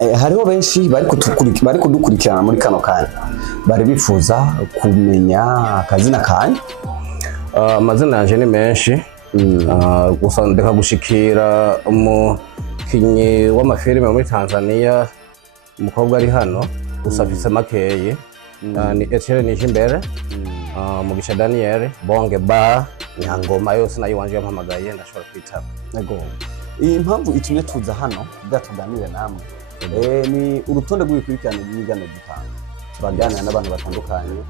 hariho benshi bari kudukurikirana muri kano kanya bari bifuza kumenya akazina kanya. Amazina yanje ni menshi, gusa ndeka gushikira umukinyi w'amafilime muri Tanzania, umukobwa ari hano gusa afise makeyi, ni Etienne Nijimbere, Mugisha Daniel, Bonge Bar, Nyangoma yose nayo wanje yampamagaye ndashobora kwitaba. Ego. Iyi mpamvu itumye tuza hano bwatuganire namwe. Ni urutonde rw'ibikurikirana by'imigano dutanga. Turaganira n'abantu batandukanye,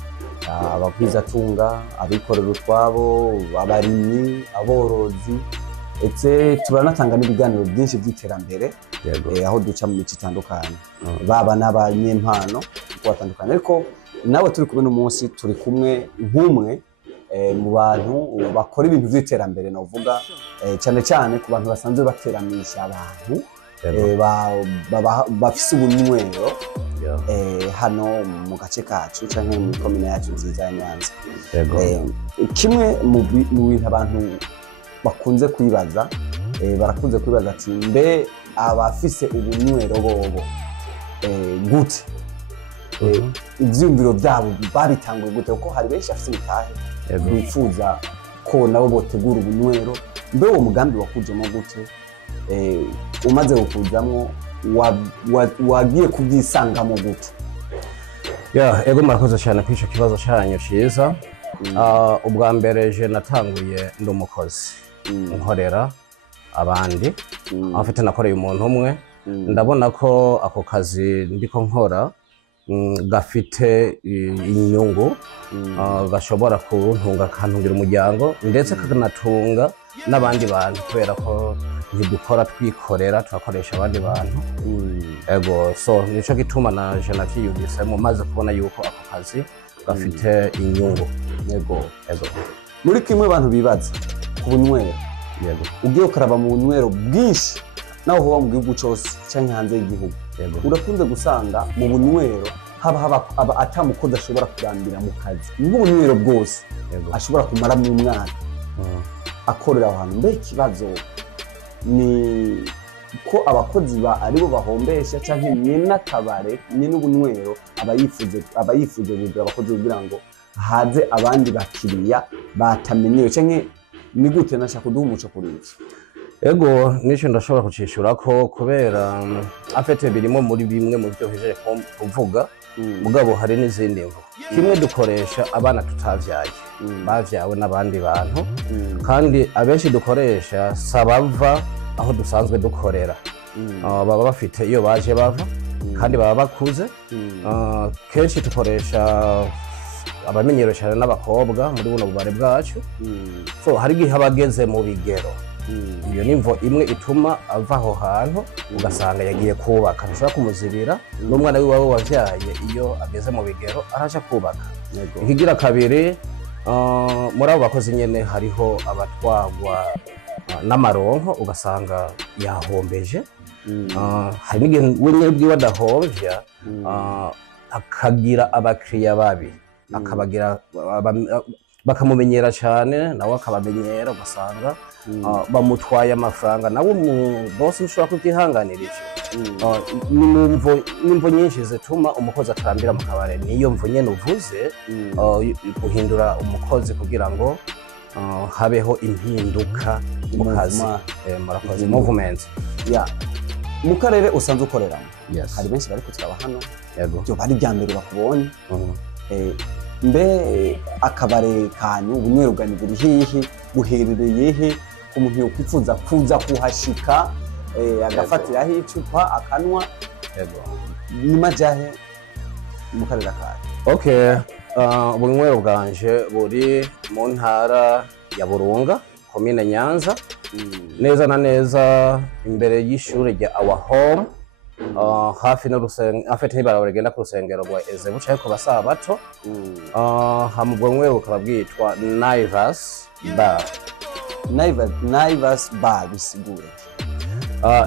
abakwizatunga, abikorera utwabo, abarimyi, aborozi, etse turanatanga n'ibiganiro byinshi by'iterambere, aho duca mu mico itandukanye. Baba n'abanyempano batandukanye, ariko nawe turi kumwe n'umunsi turi kumwe nk'umwe mu bantu bakora ibintu by'iterambere, navuga cyane cyane ku bantu basanzwe bateramisha abantu bafise ubunywero hano mu gace kacu canke mu komine yacu nziza ya Nyanza. Kimwe mu bintu abantu bakunze kwibaza, barakunze kwibaza ati mbe abafise ubunywero bobo gute, ivyumviro byabo babitanguye gute? Kuko hari benshi afise imitahe bifuza ko nabo botegura ubunywero. Mbe uwo mugambi wakujemo gute? Umaze gukuzamwo wagiye kubyisangamo gute? Ego murakoze cyane kuri ico kibazo cyanyu ciza. Ubwa mbere je natanguye ndi umukozi nkorera abandi, afite nakoreye umuntu umwe, ndabona ko ako kazi ndiko nkora gafite inyungu, gashobora kuntunga kantungira umuryango ndetse kanatunga n'abandi bantu, kubera ko ntidukora twikorera, turakoresha abandi bantu. Ego, so nico gituma naje navyiyumvisemo maze kubona yuko ako kazi gafite inyungu. Ego. Muri kimwe abantu bibaza ku bunywero, ugiye ukaraba mu bunywero bwinshi naho hoba mu gihugu cyose canke hanze y'igihugu, urakunze gusanga mu bunywero haba atamukozi ashobora kurambira mu kazi. N'ubunywero bwose ashobora kumara mu mwaka akorera ahantu. Mbe ikibazo ni ko abakozi aribo bahombesha canke nyene akabare nyene ubunywero abayifuje kugira abakozi kugira ngo haze abandi bakiriya batamenyewe, canke ni gute? Nashaka kuduha umuco kuri iki. Ego, nico ndashobora kucishura ko kubera afete birimo muri bimwe mu byo hejeje kuvuga, mugabo hari n'izindi ngo kimwe dukoresha abana tutavyaye, bavyawe n'abandi bantu, kandi abenshi dukoresha sabava aho dusanzwe dukorera, baba bafite iyo baje bava kandi baba bakuze. Kenshi dukoresha abamenyero cyane n'abakobwa muri buno bubare bwacu, so hari igihe abageze mu bigero. Iyo nimvo imwe ituma ava aho hantu ugasanga yagiye kubaka, ntushobora kumuzibira n'umwana wiwe wavyaye. Iyo ageze mu bigero araja kubaka. Ikigira kabiri, muri abo bakozi nyene hariho abatwagwa n'amaronko, ugasanga yahombeje. Hari n'igihe wenyine bwiwe adahomvya, akagira abakiriya babi, akabagira bakamumenyera cyane, nawe akabamenyera, ugasanga bamutwaye amafaranga, nawe bosi nshobora kubyihanganira ivyo. Nimvo nyinshi zituma umukozi atarambira mu kabare. Niyo mvo nyene uvuze, guhindura umukozi kugira ngo habeho impinduka mu kazi. Murakoze, movement. Mu karere usanzwe ukoreramo, hari benshi bari kuturaba hano, byo bari bya mbere bakubonye. Mbe akabare kanyu ubunywero bwanyu buri hehe, buherereye he, ku muntu yokwifuza kuza kuhashika agafatiraho icupa akanwa, nyuma jahe mu karere kacu? Ubunywero bwanje buri mu ntara ya Burunga, komine Nyanza, neza na neza imbere y'ishure rya Our Home, hafi n'urusengero, afite ibarabara rigenda ku rusengero rwa Ezebu cyangwa ku basabato. Mu bunywero bukaba bwitwa Naivas Bar. Naivas Bar bisigura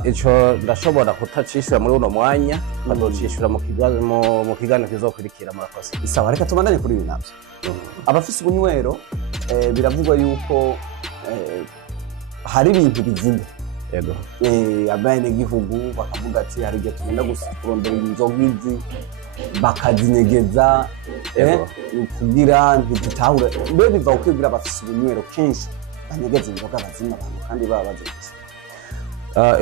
ico ndashobora kutacishura muri uno mwanya, bazocishura mu kiganiro kizokurikira. Murakoze. Sawa, reka tubandanye kuri ibi navyo. Abafise ubunywero biravugwa yuko hari ibintu bivugwa yego abene gihugu bakavuga ati hari igihe tugenda kurondera inzoga izi bakazinyegeza kugira ntidutahure mbe biva ukibwira bafise ubunywero kenshi banyegeza inzoga bazima abantu kandi baba bazifise.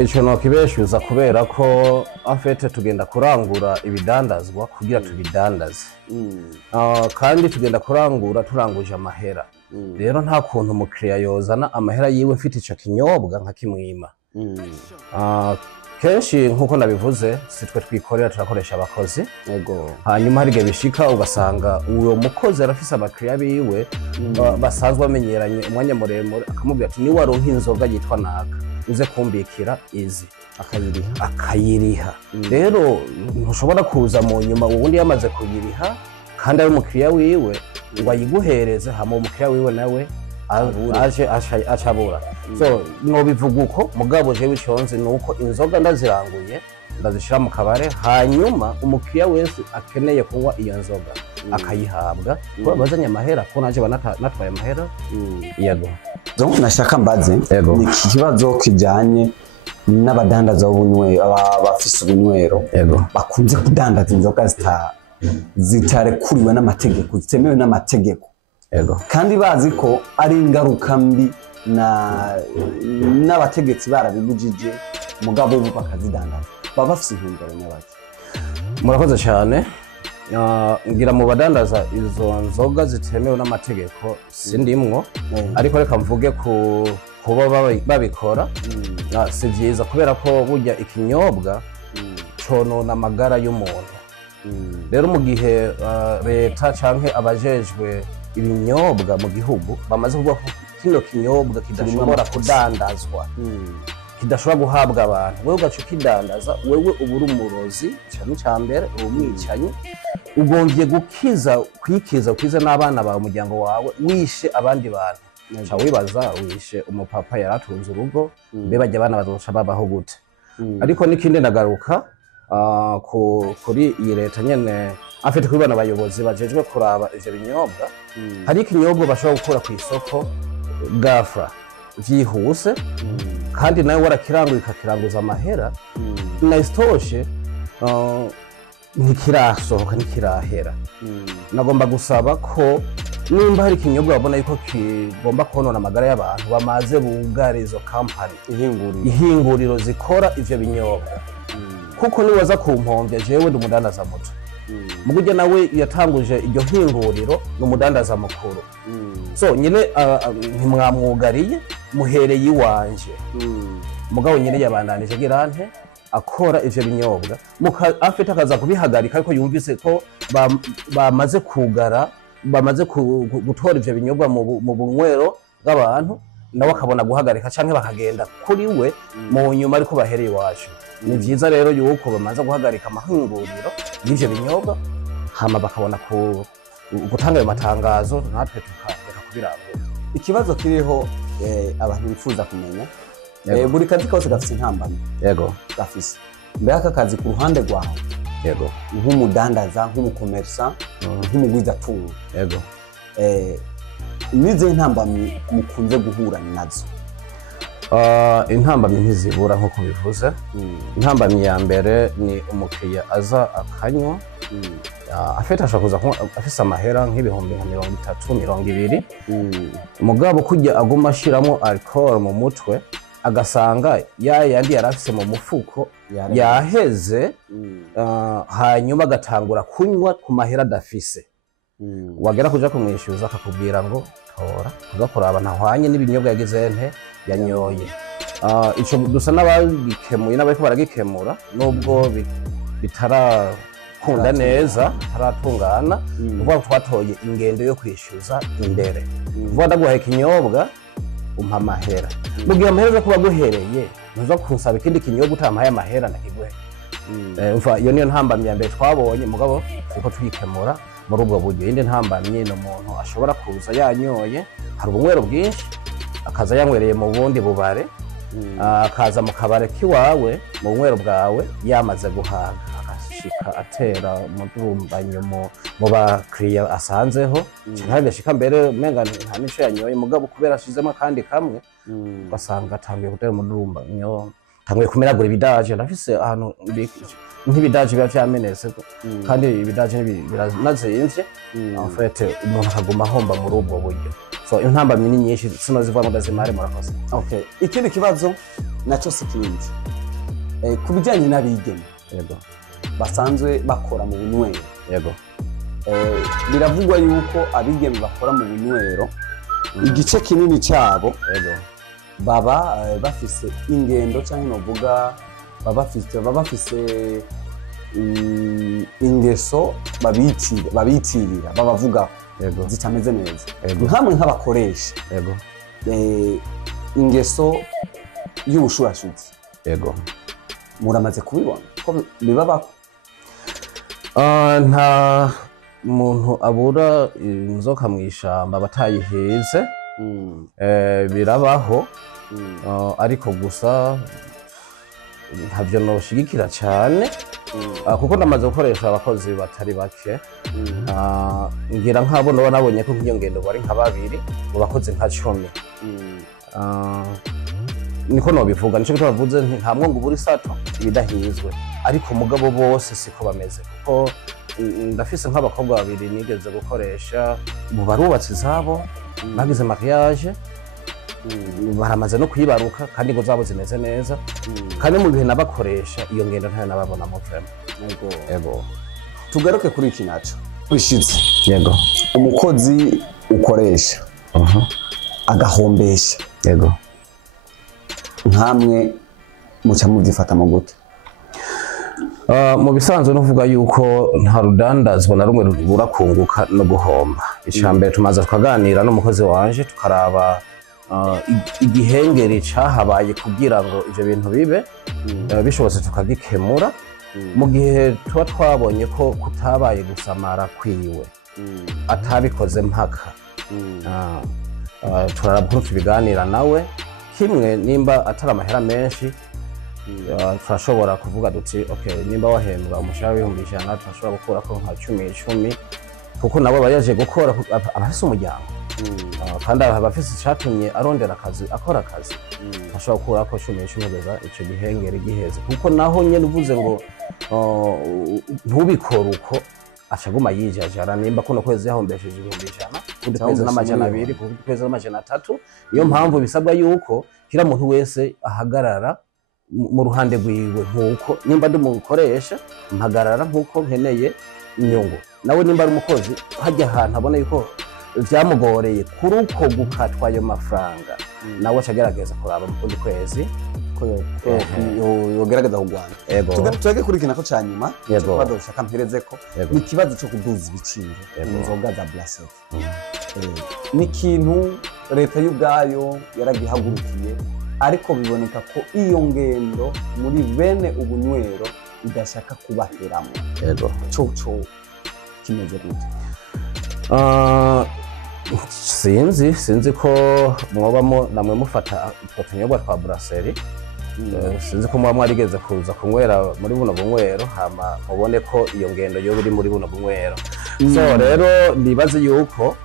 Ico no kibeshuza kubera ko afete tugenda kurangura ibidandazwa kugira tubidandaze kandi tugenda kurangura turanguje amahera rero nta kuntu umukiriya yozana amahera yiwe mfite ico kinyobwa nka kimwima. Kenshi nkuko nabivuze sitwe twikorera turakoresha abakozi yego hanyuma hari gihe bishika ugasanga uwo mukozi arafise abakiriya biwe basanzwe bamenyeranye umwanya muremure akamubwira ati ni waronka inzoga yitwa naka uze kumbikira izi akayiriha rero ntushobora kuza mu nyuma ubundi yamaze kuyiriha kandi ari umukiriya wiwe ngo ayiguhereze hama umukiriya wiwe nawe aje acabura. So no bivuga uko mugabo jewe iconze nuko inzoga ndaziranguye ndazishira mu kabare hanyuma umukiriya wese akeneye kunywa iyo nzoga akayihabwa ko bazanye amahera ko naje natwaye amahera yego. Nashaka mbaze ni iki kibazo kijanye n'abadandaza b'ubunywero abafise ubunywero bakunze kudandaza inzoga zitarekuriwe n'amategeko zitemewe n'amategeko kandi bazi ko ari ingaruka mbi n'abategetsi barabibujije mugabo bo bakazidandaza baba bafise intumbero nyabaki. Murakoze cyane ngira mu badandaza izo nzoga zitemewe n'amategeko sindimwo ariko reka mvuge kuba babikora si byiza kubera ko burya ikinyobwa conona amagara y'umuntu. Rero mu gihe leta canke abajejwe ibinyobwa mu gihugu bamaze kuvuga ko kino kinyobwa kidashobora kudandazwa kidashobora guhabwa abantu wewe ugaca ukidandaza wewe ubura umurozi cyane cyambere umwicanyi ugombye kwikiza n'abana bawe umuryango wawe wishe abandi bantu cha wibaza wishe umupapa yaratunze urugo mbe bajya abana bazoca babaho gute. Ariko nikindi ndagaruka kuri iyi leta nyene afite kuri bana bayobozi bajejwe kuraba ivyo binyobwa hari ikinyobwa bashobora gukora ku isoko gafra vyihuse kandi nawe warakiranguye ukakiranguza amahera na istoshe ntikirasohoka ntikirahera. Nagomba gusaba ko nimba hari ikinyobwa babona yuko kigomba konona amagara y'abantu bamaze bugare izo company ihinguriro zikora ivyo binyobwa kuko niwaza kumpomvya jewe ndi umudandaza muto muguje nawe yatanguje iryo hinguriro n'umudandaza mukuru so nyine ntimwamwugariye muhereye iwanje mugabo nyine yabandanije girante akora ivyo binyobwa afite akaza kubihagarika ariko yumvise ko bamaze kugara bamaze gutora ivyo binyobwa mu bunywero bw'abantu nawe akabona guhagarika canke bakagenda kuri we mu nyuma ariko bahereye iwacu. Ni vyiza rero yuko bamaze guhagarika amahinguriro y'ivyo binyobwa hama bakabona gutanga ayo matangazo natwe tukareka kubirangura. Ikibazo kiriho abantu bifuza kumenya buri kazi kose gafise intambamyi gafise mbere aka kazi ku ruhande rwawe nk'umudandaza nk'umukomersa nk'umugwizatunga nize intambamyi mukunze guhura nazo. Intambamyi ntizibura nkuko bivuze. Intambamyi ya mbere ni umukiriya aza akanywa afite ashaka kuza afise amahera nk'ibihumbi nka 30-20 mugabo kujya aguma ashiramo alcohol mu mutwe agasanga yandi yarafise mu mufuko yaheze hanyuma agatangura kunywa ku mahera adafise wagera kuja kumwishyuza akakubwira ngo tora tugakuraba ntahwanye n'ibinyobwa yagize nte yanyoye. Ico dusa n'abagikemuye n'abariko baragikemura nubwo bitarakunda neza taratungana uvuga twatoye ingendo yo kwishyuza imbere uvuga ndaguhaye ikinyobwa umpa amahera mu gihe amahera kuba guhereye ntuza kunsaba ikindi kinyobwa utampaye amahera nakiguhe. Iyo niyo ntambamye ya mbere twabonye mugabo turiko twikemura muri ubwo buryo. Indi ntambamye ni umuntu ashobora kuza yanyoye hari ubunywero bwinshi akaza yanywereye mu bundi bubare akaza mu kabare kiwawe mu bunywero bwawe yamaze guhaga gushika atera umudurumbanyo mu bakiriya asanzeho canke agashika mbere umenga nta nico yanyoye mugabo kubera ashizemo kandi kamwe ugasanga atangiye gutera umudurumbanyo tanguye kumeragura ibidaje ndafise ahantu nk'ibidaje biba vyamenetse kandi ibidaje biranazimvye en fait umuntu akaguma ahomba muri ubwo buryo so intambamyi ni nyinshi sino zivuga ngo ndazimare murakoze. Okay, ikindi kibazo naco sikindi ku bijyanye n'abigeme yego basanzwe bakora mu bunywero yego biravugwa yuko abigeme bakora mu bunywero igice kinini cyabo yego baba bafise ingendo cyangwa novuga baba bafise ingeso babitirira babavuga yego zitameze neza yego nkamwe nk'abakoresha yego ingeso y'ubushurashuzi yego muramaze kubibona ko bibabako? Nta muntu abura inzoka mw'ishamba batayiheze birabaho ariko gusa ntavyo noshigikira cyane kuko ndamaze gukoresha abakozi batari bake ngira nk'abo nabonye ko nk'iyo ngendo bari nka babiri mu bakozi nka 10 niko nobivuga nico gito bavuze nta mwongo buri sato ibidahizwe ariko mugabo bose siko bameze kuko ndafise nk'abakobwa babiri nigeze gukoresha mu barubatse zabo bagize mariage baramaze no kwibaruka kandi ngo zabo zimeze neza kandi mu bihe nabakoresha iyo ngendo ntayo nababona mu vrema. Yego tugaruke kuri iki naco wishitse yego umukozi ukoresha agahombesha yego nkamwe muca muvyifata mu gute? Mu bisanzwe novuga yuko nta rudandazwa na rumwe rubura kunguka no guhomba. Icambere tumaze tukaganira n'umukozi wanje tukaraba igihengeri cahabaye kugira ngo ivyo bintu bibe bishobotse tukagikemura mu gihe tuba twabonye ko kutabaye gusamara kwiwe atabikoze mpaka turaraba ko tubiganira nawe kimwe nimba atari amahera menshi turashobora kuvuga duti okay nimba wahembwa umushahara w'100 turashobora gukurako nka 10 kuko nabo bayaje gukora abafise umuryango kandi abafise icatumye arondera akazi akora akazi ashobora gukurako 10 kugeza ico gihengeri giheze kuko naho nyene uvuze ngo ntubikora uko acaguma yijajara nimba kuno kwezi yahombesheje 100 kundi kwezi n'amajana 2 kundi kwezi n'amajana 3 iyo mpamvu bisabwa yuko kira muntu wese ahagarara mu ruhande rwiwe nkuko nimba ndi mukoresha mpagarara nkuko nkeneye inyungu nawe nimba ari umukozi hajya ahantu abona yuko vyamugoreye kuri uko gukatwa ayo mafaranga nawe acagerageza kuraba mu kundi kwezi yogerageza kugwana. Tugage kuri kinako ca nyuma cyo badoshaka mperezeko ni kibazo cyo kuduza ibiciro inzoga za Brasserie ni ikintu leta y'ubwayo yaragihagurukiye ariko biboneka ko iyo ngendo muri bene ubunywero idashaka kubaheramo. Yego cyo kimeze gute? Sinzi ko mwobamo namwe mufata utwanyobwa twa Brasserie sinzi ko mwarigeze kuza kunywera muri buno bunywero hama mubone ko iyo ngendo yo biri muri buno bunywero so rero nibaze yuko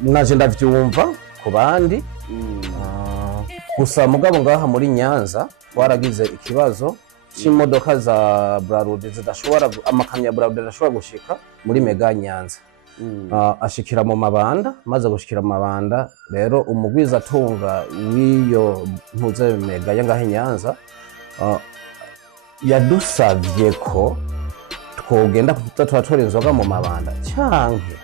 naje ndavyumva ku bandi gusa mugabo ngaha muri Nyanza waragize ikibazo c'imodoka za Bralud zidashobora amakamyo ya Bralud adashobora gushika muri mega Nyanza ashikira mu mabanda maze gushikira mu mabanda rero umugwiza atunga w'iyo mpuze mega yangahe Nyanza yadusavye ko twogenda twatora inzoga mu mabanda cyanke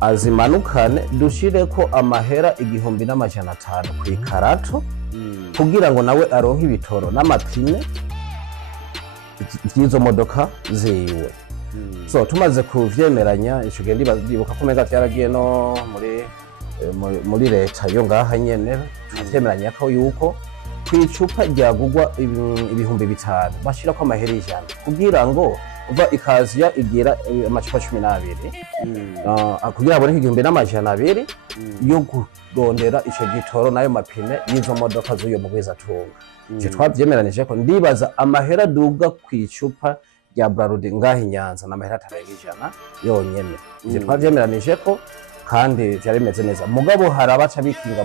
azimanukane dushire ko amahera 1,500 kw'ikarato kugira ngo nawe aronke ibitoro n'amapine y'izo modoka ziwe. So tumaze kuvyemeranya ico gihe ndibuka ko mega byaragiye no muri leta yo ngaha nyene tuvyemeranya ko yuko kwicupa ryagugwa ibihumbi 5 bashira ko amahera 100 kugira ngo uva ikaziya igira amacupa 12 kugira abone igihumbi n'amajana 2 yo kurondera ico gitoro nayo mapine y'izo modoka z'uyo mugwiza tunga je twavyemeranije ko ndibaza amahera duga kwicupa rya Braludi ngahi Nyanza n'amahera 100 yonyene je twavyemeranije ko kandi byari bimeze neza mugabo harabaca bikinga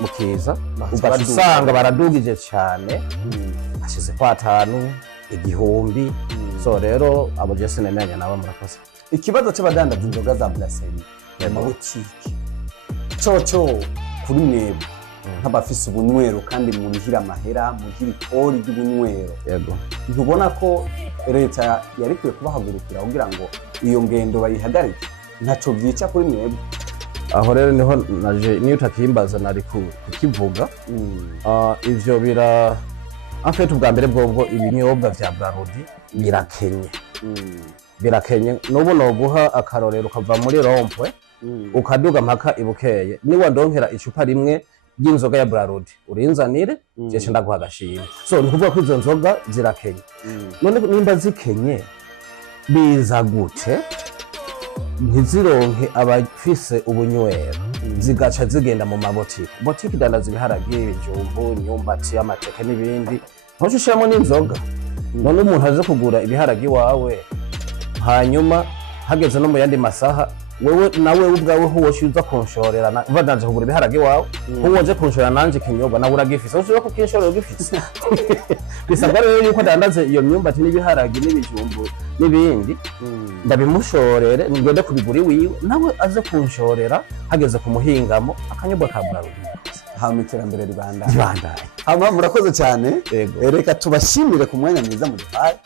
mu kiza ugasanga baradugije cyane ashize kwa 5 igihumbi so rero abo Jesse nemenya nabo murakoze ikibazo cy'abadandaza inzoga za Brasserie mu butike cyo kuri mwebwe nk'abafise ubunywero kandi murihira amahera mugira ikori ry'ubunywero yego ntubona ko leta yari kwiye kubahagurukira kugira ngo iyo ngendo bayihagarike ntaco byica kuri mwebwe aho rero niho naje niyo utakimbaza nari kukivuga ivyo bira afite ubwa mbere bwobwo ibinyobwa vya Braludi birakenye nubu no guha akarorero kava muri rompwe ukaduga mpaka ibukeye ni wandonkera icupa rimwe y'inzoga ya Braludi urinzanire cyeshe ndaguha agashimwe so nikuvuga ko izo nzoga zirakenye none nimba zikenye biza gute ntizironke abafise ubunywero zigaca zigenda mu mabotike dandaza ibiharage ibijumbu imyumbati amateke n'ibindi ntuco ushiramo n'inzoga none umuntu aje kugura ibiharage wawe hanyuma hageze no mu yandi masaha wewe nawe ubwawe huwoshyuza kunshorera badanje kugura ibiharage wawe huwoje kunshorera nanje kinyobwa nawe uragifise ushobora ko kinshorera ugifise bisabwa rero yuko dandaze iyo myumbati n'ibiharage n'ibijumbu n'ibindi ndabimushorere ngende kubigura wiwe nawe aze kunshorera hageze ku muhingamo akanyobwa ka Braludi hama iterambere ribandanye hama murakoze cyane reka tubashimire ku mwanya mwiza mu duhaye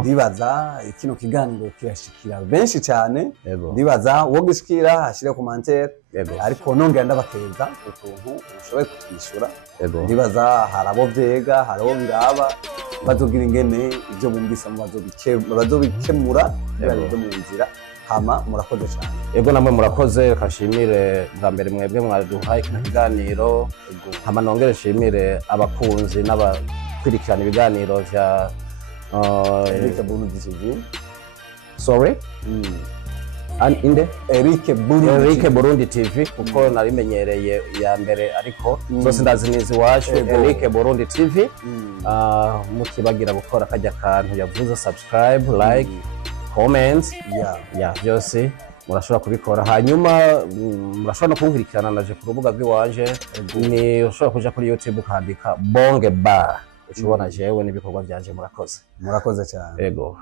ndibaza kino kiganiro kirashikira benshi cyane ndibaza wo gishikira hashire commentaire ariko nongera ndabakeza ukuntu ushoboye kutwishyura ndibaza harabo vyega harabo biraba bazogira ingene ibyo bumvise bazobikemura byo mu nzira hama murakoze cyane ego namwe murakoze kashimire bwa mbere mwebwe mwaduhaye kino kiganiro hama nongere shimire abakunzi n'abakurikirana ibiganiro vya Eric Burundi TV sorry inde Eric Burundi TV kuko narimenyereye ya mbere ariko zose ndazi nizi wacu Eric Burundi TV mukibagira gukora kajya kantu yavuze subscribe like comments byose murashobora kubikora hanyuma murashobora no kunkurikirana naje ku rubuga rw'iwanje ni ushobora kuja kuri YouTube ukandika Bonge Bar ushobora jewe n'ibikorwa byanje murakoze cyane yego